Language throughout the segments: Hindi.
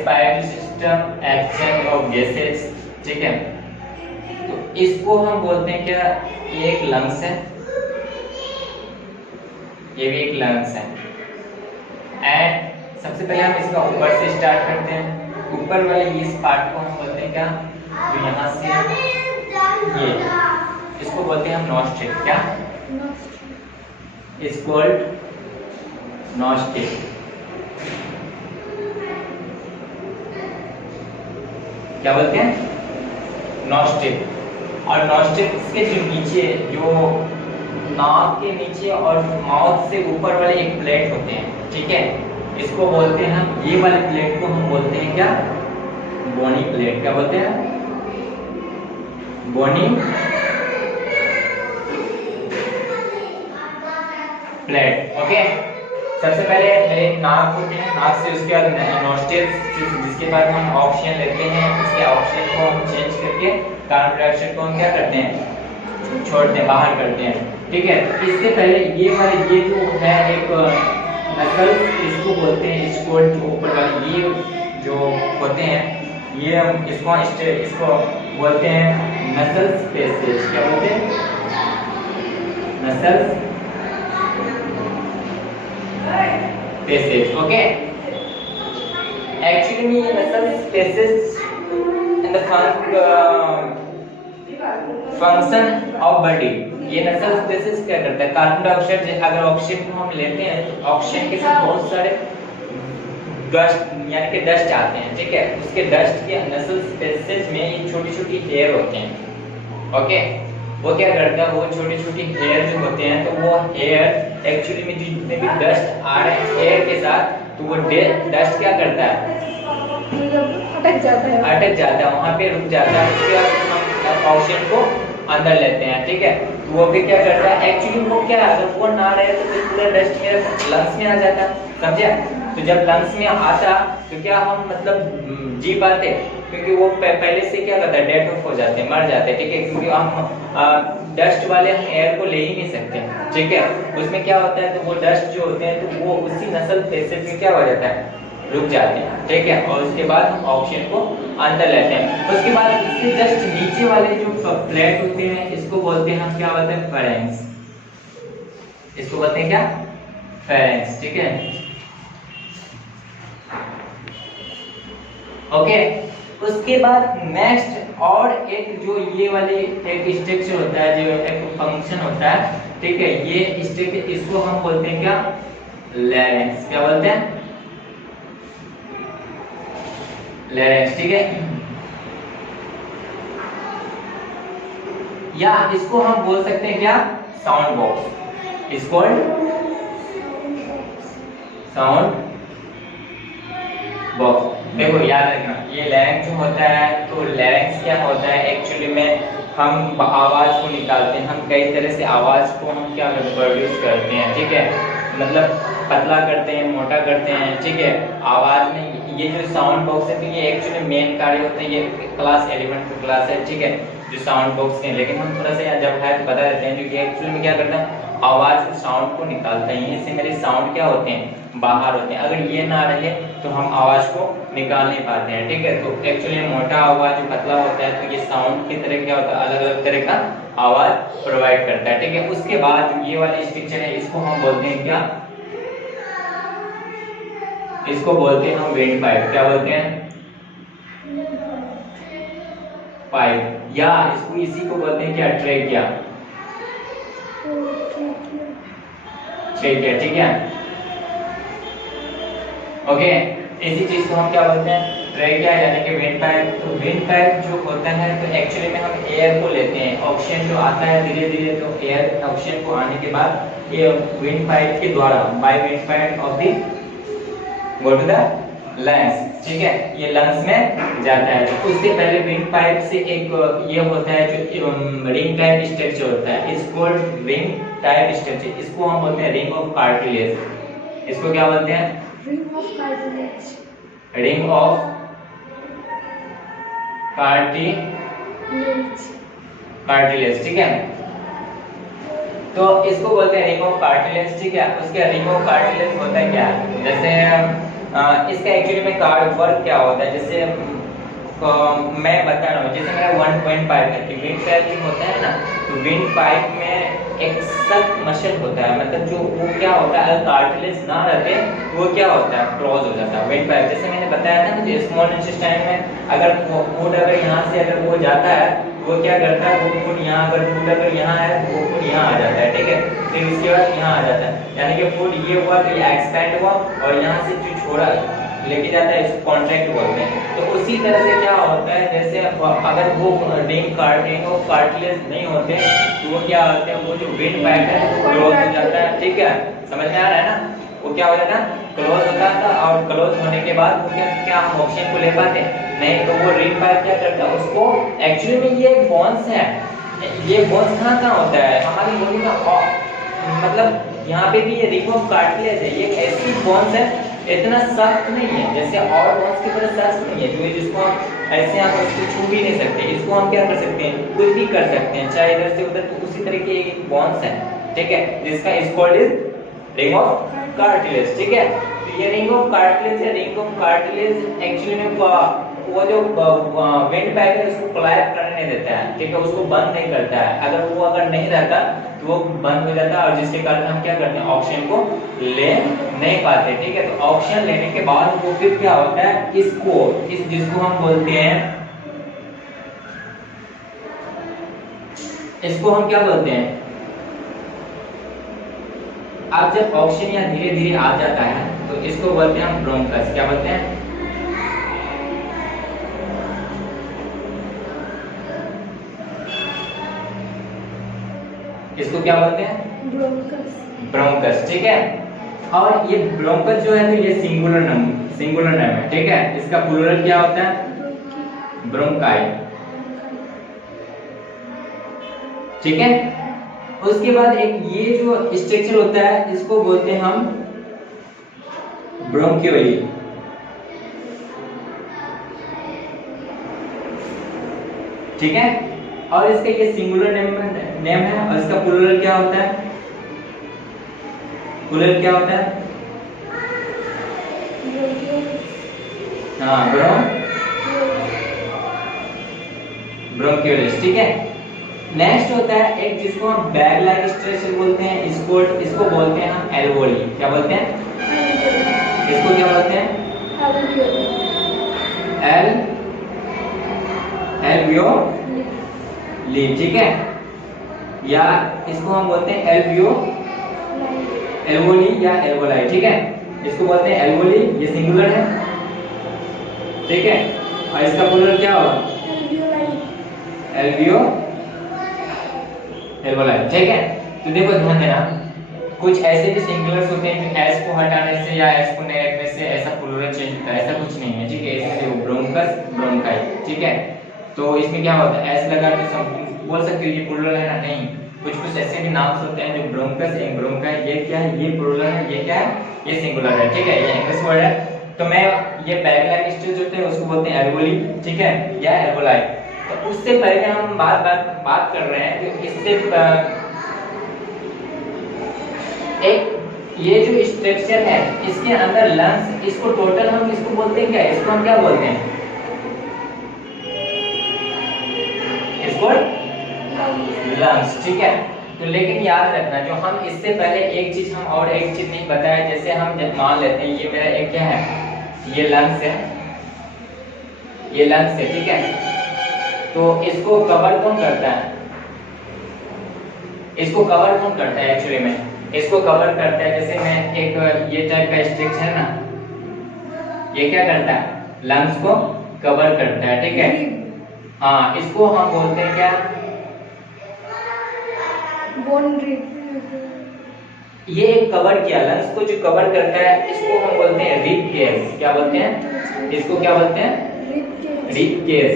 Respiratory system, exchange of gases, ठीक है। तो इसको हम बोलते हैं क्या, ये एक लंग्स है, ये भी एक लंग्स है। एंड सबसे पहले हम इसका ऊपर से स्टार्ट करते हैं। ऊपर वाले इस पार्ट को हम बोलते हैं क्या, जो यहाँ से ये, इसको बोलते हैं हम नॉस्ट्रिल। क्या, इज कॉल्ड नॉस्ट्रिल। क्या बोलते हैं, नॉस्ट्रिल। और नॉस्ट्रिल के जो नीचे, जो नाक के नीचे और माउथ से ऊपर वाले एक प्लेट होते हैं, ठीक है, इसको बोलते हैं हम, ये वाले प्लेट को हम बोलते हैं क्या, बोनी प्लेट। क्या बोलते हैं, बोनी प्लेट। ओके, सबसे पहले मेरे नाक होते हैं, नाक से उसके बाद नॉस्ट्रिल, जिसके बाद हम ऑक्सीजन लेते हैं, उसके ऑक्सीजन को हम चेंज करके कार्बन डाइऑक्साइड को हम क्या करते हैं, छोड़ते हैं, बाहर करते हैं, ठीक है। इससे पहले ये वाले, ये जो है एक नसल, इसको बोलते हैं, इसको जो ऊपर वाले ये जो होते हैं, ये हम इसको बोलते हैं नसल स्पेसेस। क्या बोलते हैं, नसल स्पेसेस। ओके, एक्चुअली में ये नसल spaces in the function of body, ये नसल स्पेसेस क्या करता है, कार्बन डाइऑक्साइड, अगर ऑक्सीजन को हम लेते हैं तो ऑक्सीजन के साथ बहुत सारे डस्ट, यानी कि डस्ट आते हैं, ठीक है। उसके डस्ट के नसल स्पेसेस में ये छोटी छोटी हेयर होते हैं। ओके, वो क्या करता है, वो छोटी छोटी हेयर जो होते हैं, तो वो हेयर एक्चुअली में जितने भी डस्ट आ रहे हैं हेयर के साथ, तो वो डस्ट क्या करता है, अटक जाता है, वहाँ पे रुक जाता है। उसके बाद हम ऑक्सीजन को अंदर लेते हैं, ठीक है। तो वो भी क्या करता है, एक्चुअली वो क्या, अगर वो ना रहे तो पूरा डस्ट मेरे लंग्स में आ जाता, समझे। तो जब लंग्स में आता तो क्या हम मतलब जी पाते, क्योंकि वो पहले से क्या करता है, डेड ऑफ हो जाते हैं, मर जाते हैं, ठीक है। क्योंकि हम डस्ट वाले हम एयर को ले ही नहीं सकते, ठीक है। उसमें क्या होता है, तो वो डस्ट जो होते हैं, तो वो उसी नसल पैसेज में क्या हो जाता है, रुक जाते हैं, ठीक है। और उसके बाद हम ऑक्सीजन को अंदर लेते हैं। उसके बाद इससे जस्ट नीचे वाले जो प्लेट होते हैं, इसको बोलते हैं हम, क्या बोलते हैं, फेरेंक्स। इसको बोलते हैं क्या, फेरेंक्स, ठीक है। ओके, उसके बाद नेक्स्ट और एक जो ये वाले एक स्ट्रक्चर होता है, जो एक फंक्शन होता है, ठीक है, ये स्ट्रक्चर, इसको हम बोलते हैं क्या, लैरिंक्स। क्या बोलते हैं, लैरिंक्स, ठीक है। या इसको हम बोल सकते हैं क्या, साउंड बॉक्स। इसको साउंड बॉक्स। देखो याद रखना, ये लैरिंक्स जो होता है, तो लैरिंक्स क्या होता है, एक्चुअली में हम आवाज को निकालते हैं, हम कई तरह से आवाज को हम क्या करते हैं, प्रोड्यूस करते हैं, ठीक है। मतलब पतला करते हैं, मोटा करते हैं, ठीक है। आवाज में ये जो साउंड बॉक्स है, तो ये एक्चुअली मेन कार्य होते हैं, ये क्लास एलिमेंट क्लास है, ठीक है, जो साउंड बॉक्स के। लेकिन हम थोड़ा सा यहाँ जब है तो बता देते हैं, जो एक्चुअली में क्या करता है, आवाज साउंड को निकालता है, यहीं से मेरे साउंड क्या होते हैं, बाहर होते हैं। अगर ये ना रहे तो हम आवाज को निकाल नहीं पाते हैं, ठीक है। तो एक्चुअली मोटा आवाज जो पतला होता है, तो ये साउंड की तरह क्या होता है, अलग अलग तरह का आवाज प्रोवाइड करता है, ठीक है। उसके बाद ये वाली स्ट्रक्चर है, इसको हम बोलते हैं क्या, इसको बोलते हैं हम विंड पाइप। क्या बोलते हैं, पाइप। या इसको इसी को बोलते हैं क्या, ट्रेकिया, ट्रेकिया, ठीक है। ओके, इसी चीज को हम क्या बोलते हैं, ट्रेकिया, यानी कि विंड पाइप। तो विंड पाइप जो होता है, तो एक्चुअली में हम एयर को लेते हैं, ऑक्सीजन जो आता है धीरे धीरे, तो एयर ऑक्सीजन को आने के बाद ये विंड पाइप के द्वारा, by windpipe of the go to the lungs, ठीक है, ये लंग्स में जाता है। तो उससे पहले विंड पाइप से एक ये होता है, जो रिंग टाइप स्ट्रक्चर होता है, is called ring type structure. इसको हम बोलते हैं रिंग ऑफ कार्टिलेज। इसको क्या बोलते हैं, ring of cartilage, ring of cartilage, ठीक है। तो इसको बोलते हैं रिंग ऑफ कार्टिलेज, ठीक है। उसके रिंग ऑफ कार्टिलेज होता है क्या, जैसे इसका एक्चुअली में कार्ड वर्क क्या होता है, जैसे मैं बता रहा हूँ, जैसे मेरा 1.5 है कि विंड पाइप जो होता है ना, तो विंड पाइप में एक सख्त मसल होता है, मतलब जो वो क्या होता है, अगर कार्टिलेज ना रहते वो क्या होता है, क्लोज हो जाता है विंड पाइप। जैसे मैंने बताया था ना, जो स्मॉल इंटेस्टाइन में अगर फूड अगर यहाँ से अगर वो जाता है, वो क्या करता है, वो फूड यहाँ, अगर फूड अगर यहाँ है तो वो फूड यहाँ आ जाता है, ठीक है। फिर इसके बाद यहाँ आ जाता है, यानी कि फूड ये हुआ तो ये एक्सपेंड हुआ, और यहाँ से जो छोड़ा लेके जाता है इसको कॉन्ट्रैक्ट बोलते हैं। तो उसी तरह से क्या होता है, जैसे अगर वो रिंग ऑफ कार्टिलेज नहीं होते तो वो क्या होते हैं, वो जो विंड पाइप है वो क्लोज हो जाता है, ठीक है। समझ में आ रहा है ना, वो क्या हो जाता है, क्लोज होता था, और क्लोज होने के बाद वो क्या हम ऑक्सीजन को ले पाते नहीं, तो वो रिंग पाइप क्या करता है, उसको एक्चुअली में ये बोन्स है, ये बोन्स कहाँ होता है हमारी बॉडी में, मतलब यहाँ पे भी ये रिंग ऑफ कार्टिलेज है, ये ऐसी बोन्स है, इतना सख्त नहीं है जैसे और बोन्स की तरह सख्त नहीं है, जो जिसको हम ऐसे आप उसको छू भी नहीं सकते, इसको हम क्या कर सकते हैं, कुछ भी कर सकते हैं, चाहे इधर से उधर, तो उसी तरह के एक बोन्स है, ठीक है, जिसका is called is ring of cartilage, ठीक है। तो ये रिंग ऑफ कार्टिलेज है, रिंग ऑफ कार्टिलेज एक्चुअली में वो जो विंड पाइप है उसको कोलैप्स करने नहीं देता है, ठीक है, उसको बंद नहीं करता है, अगर वो अगर नहीं रहता तो वो बंद हो जाता है, और जिसके कारण हम क्या करते हैं, ऑक्सीजन को ले नहीं पाते, ठीक है। तो ऑक्सीजन लेने के बाद वो फिर क्या होता है, जिसको हम बोलते हैं, इसको हम क्या बोलते हैं, अब जब ऑक्सीजन यहाँ धीरे धीरे आ जाता है तो इसको बोलते हैं हम ब्रोंकस, क्या बोलते हैं, इसको क्या बोलते हैं, ब्रोंकस, ठीक है। और ये ब्रोंकस जो है तो ये सिंगुलर नेम है, ठीक है। इसका प्लूरल क्या होता है, ब्रोंकाई, ठीक है। उसके बाद एक ये जो स्ट्रक्चर होता है इसको बोलते हैं हम ब्रोंकियोली, ठीक है। और इसका ये सिंगुलर नेम है, और इसका प्लूरल क्या होता है, प्लूरल क्या होता है, हाँ ब्रोंकियोलिस, ठीक है। नेक्स्ट होता है एक जिसको हम बैग लाइक स्ट्रक्चर बोलते हैं, इसको बोलते हैं हम एल्वोली, क्या बोलते हैं, इसको क्या बोलते हैं, एल्वियोली, ठीक है, या इसको हम बोलते हैं एल्वोली या एल्वोलाई, ठीक है। इसको बोलते हैं एल्वोली, ये सिंगुलर है, ठीक है, और इसका प्लूरल क्या होगा, एल्वोलाई, ठीक है। तो देखो ध्यान देना, कुछ ऐसे भी सिंगुलर्स होते हैं कि एस को हटाने से या एस को नहीं रखने से ऐसा प्लूरल चेंज होता है, ऐसा कुछ नहीं है, ठीक है। इसमें देखो ब्रोंकस, ब्रोंकाई, ठीक है। तो इसमें क्या होता है, एस लगा तो बोल सकते हो ये प्लूरल है ना, नहीं, कुछ ऐसे भी नाम्स होते हैं जो ब्रोंकस है, ब्रोंकाई, ये क्या है, ये प्लूरल है, ये क्या है, ये सिंगुलर है, ठीक है, ये इंग्लिश वर्ड है। तो मैं ये बैग लाइक स्ट्रक्चर होते हैं उसको बोलते हैं एल्वोली, ठीक है, या एल्वोलाई। तो उससे पहले हम बात कर रहे हैं कि इससे एक ये जो स्ट्रक्चर है इसके अंदर लंग्स, इसको टोटल हम इसको बोलते हैं क्या, इसको हम क्या बोलते हैं, इसको लंग्स, ठीक है। तो लेकिन याद रखना, जो हम इससे पहले एक चीज हम और एक चीज नहीं बताया, जैसे हम मान लेते हैं ये मेरा एक क्या है, ये लंग्स है, ये लंग्स है, ठीक है। तो इसको कवर कौन करता है, इसको कवर कौन करता है, एक्चुअली में इसको कवर करता है, जैसे मैं एक ये टाइप का स्ट्रक्चर है ना, ये क्या करता है, लंग्स को कवर करता है, ठीक है। हाँ, इसको हम बोलते हैं क्या, बोन रिब, ये एक कवर किया, लंग्स को जो कवर करता है इसको हम बोलते हैं रिब केस, क्या बोलते हैं, इसको क्या बोलते हैं, rib cage,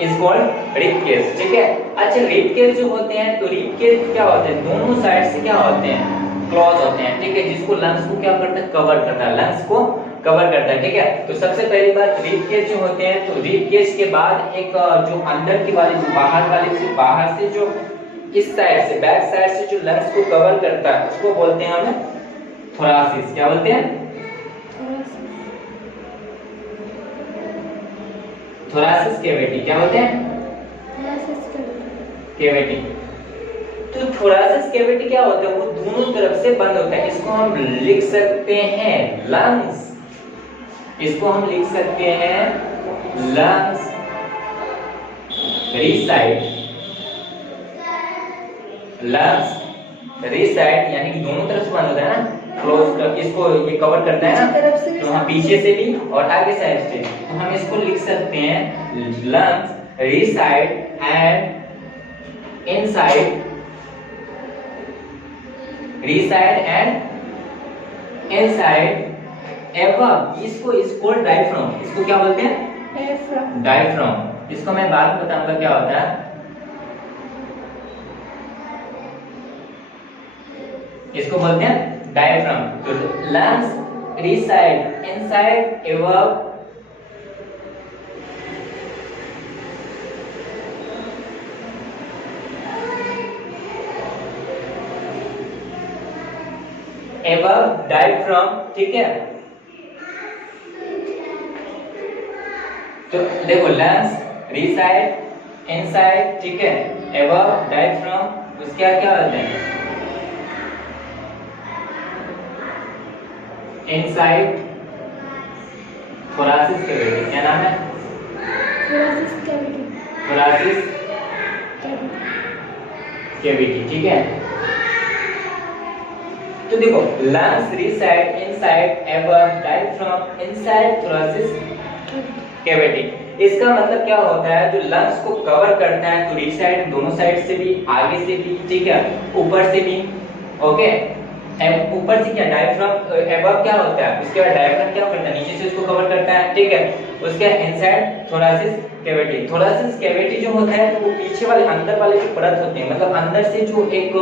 is called rib cage, ठीक है। अच्छा, रिब केस जो होते हैं, तो रिब केस क्या होते हैं, दोनों साइड से क्या होते हैं, क्लोज होते हैं, ठीक है, जिसको लंग्स को क्या करता है, कवर करता है, लंग्स को कवर करता है, ठीक है। तो सबसे पहली बात रिब केज जो होते हैं, तो रिब केज के बाद एक जो अंदर की वाली जो बाहर से जो इस साइड से बैक साइड से जो लंग्स को कवर करता है उसको बोलते हैं हम थोरासिस। क्या बोलते हैं? थोरासिस कैविटी। क्या बोलते हैं? कैविटी। तो थोरासिस कैविटी क्या होता है? वो दोनों तरफ से बंद होता है। इसको हम लिख सकते हैं लंग्स, इसको हम लिख सकते हैं लंग्स रीसाइड, लंग्स रीसाइड यानी कि दोनों तरफ से बंद होता है ना, क्लोज कर, इसको ये कवर करता है ना, तो हम पीछे से भी और आगे साइड से, तो हम इसको लिख सकते हैं lungs reside and inside, reside and inside above. इसको इज कॉल्ड डायफ्राम। इसको क्या बोलते हैं? डायफ्राम। इसको मैं बाद में बताऊंगा क्या होता है। इसको बोलते हैं डायफ्राम। तो lungs reside inside above diaphragm, ठीक है। तो देखो लंग्स रीसाइड इनसाइड, ठीक है, एबव डायफ्राम, उसके क्या होते हैं? Inside thoracic cavity. क्या नाम है? थोरासिस कैविटी, ठीक है। तो देखो lungs reside inside above diaphragm inside thoracic cavity. इसका मतलब क्या होता है? जो लंग्स को कवर करता है, तो रीसाइड दोनों साइड से भी, आगे से भी, ठीक है, ऊपर से भी, ओके। ऊपर से क्या डायफ्राम, एबव क्या होता है? उसके बाद डायफ्राम क्या करता है? नीचे से उसको कवर करता है, ठीक है। उसके इनसाइड थोरासिस कैविटी। थोरासिस कैविटी जो होता है तो वो पीछे वाले अंदर वाले जो परत होते हैं, मतलब अंदर से जो एक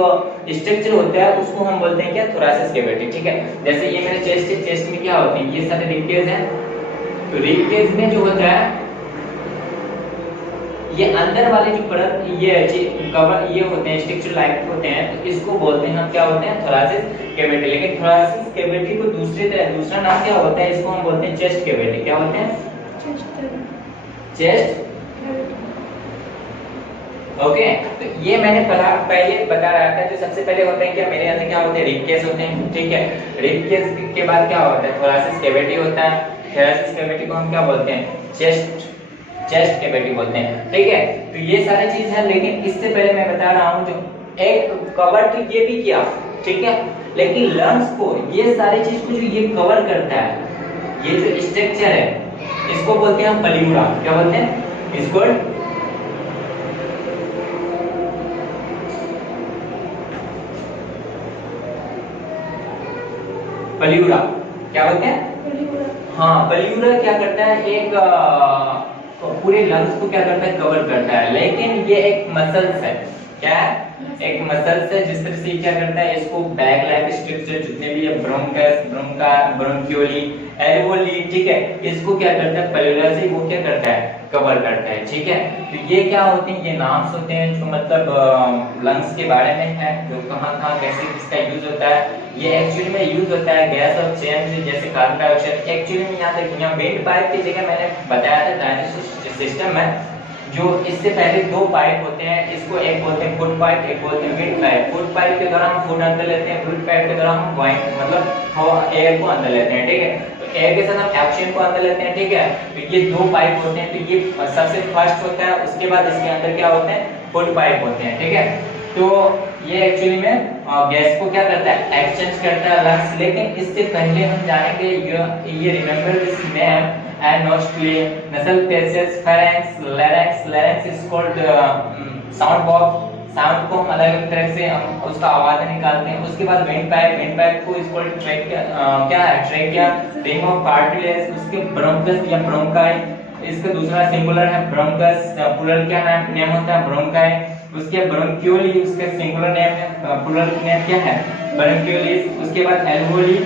स्ट्रक्चर होता है उसको हम बोलते हैं क्या? थोरासिस कैविटी, ठीक है। जैसे ये मेरे चेस्ट है, चेस्ट में क्या होते हैं? ये सारे रिब केज हैं। तो रिब केज में जो होता है ये अंदर वाले जो परत, ये कवर, ये होते हैं स्ट्रक्चर लाइक होते हैं, तो इसको बोलते हैं हम क्या होते हैं? थोरासिस कैविटी। लेकिन थोरासिस कैविटी को दूसरा नाम क्या होता है? इसको हम बोलते हैं चेस्ट कैविटी। क्या बोलते हैं? चेस्ट। ओके। तो ये मैंने पहले बता रहा था। जो सबसे पहले होते हैं क्या, मेरे अंदर क्या होते हैं? रिब केज होते हैं, ठीक है। रिब केज के बाद क्या होता है? थोरासिस कैविटी होता है। थोरासिस कैविटी को हम क्या बोलते हैं? चेस्ट कैविटी बोलते हैं, ठीक है। तो ये सारी चीज है, लेकिन इससे पहले मैं बता रहा हूँ जो एक कवर तो ये भी किया, ठीक है, लेकिन लंग्स को, ये सारी चीज को जो ये कवर करता है, ये जो स्ट्रक्चर है, इसको बोलते हैं हम पल्यूरा। क्या बोलते हैं? इसको पल्यूरा। क्या बोलते हैं? हाँ, पल्यूरा क्या करता है? एक पूरे लंग्स को क्या करता है? कवर करता है। लेकिन ये एक मसल्स है। क्या है? एक मसल्स है, जिस तरह से क्या करता है? इसको बैग लाइक स्ट्रक्चर जितने भी है, ब्रोंकस, ब्रोंका, ब्रोंकियोली, एल्वोली, ठीक है, इसको क्या करता है? पल्यूरा से वो क्या करता है? कवर करता है, ठीक है। तो ये क्या होते हैं? ये नाम्स होते हैं जो मतलब लंग्स के बारे में है, जो कहाँ कैसे किसका यूज होता है। ये एक्चुअली में यूज होता है गैस और चेंज, जैसे कार्बन डाइऑक्साइड। एक्चुअली में यहाँ वेंट पाइप की जगह मैंने बताया था डायनेसिस सिस्टम में, जो इससे पहले दो पाइप होते हैं, इसको एक बोलते हैं फुट पाइप, एक बोलते हैं विंड पाइप। फुट पाइप के दौरान हम फुट अंदर लेते हैं, विंड पाइप के दौरान हम मतलब एयर को अंदर लेते हैं, ठीक है। तो एयर के साथ हम ऑक्सीजन को अंदर लेते हैं, ठीक है। तो ये दो पाइप होते हैं, तो ये सबसे फर्स्ट होता है, उसके बाद इसके अंदर क्या होते हैं? फुट पाइप होते हैं, ठीक है। तो ये एक्चुअली में गैस को क्या करता है? एक्सचेंज करता है लंग्स। लेकिन इससे पहले हम जानेंगे, ये remember this name and nostril, nasal passages, pharynx, larynx. Larynx is called sound box. Sound को हम अलग अलग तरह से हम उसका आवाज निकालते हैं। उसके बाद वेंट पाइप को इस कॉल्ड ट्रैकिया, क्या है? ट्रैकिया, रिंग ऑफ कार्टिलेज, उसके ब्रोंकस या ब्रोंकाई, इसका दूसरा सिंगुलर है ब्रोंकस, प्लूरल क्या नेम होता है? ब्रोंकाई। उसके ब्रोंकियोली, उसका सिंगुलर नेम है, प्लूरल नेम क्या है? ब्रोंकियोलिस। उसके बाद एल्वोली,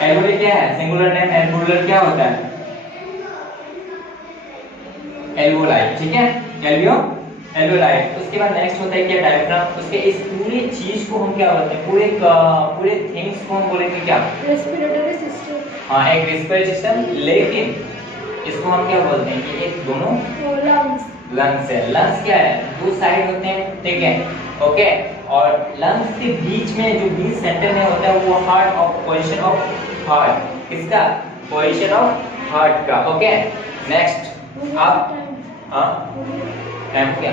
एल्वियोली क्या है? सिंगुलर नेम एल्वियोलर क्या होता है? एल्वियोलाई, ठीक है, एल्वियोलाई। उसके बाद नेक्स्ट होता है क्या? डायफ्राम। उसके इस पूरी चीज को हम क्या बोलते हैं? पूरे थिंग्स को हम बोलेंगे क्या? Respiratory system. हाँ, एक रेस्पिरेटरी सिस्टम, लेकिन इसको हम क्या बोलते हैं कि एक दोनों लंग्स। लंग्स है। लंग्स क्या है? दो साइड होते हैं, ठीक है, ओके। और लंग्स के बीच में जो बीच सेंटर में होता है वो heart of position of heart, किसका? पोजीशन ऑफ हार्ट का, ओके। नेक्स्ट आप, हाँ, टाइम क्या?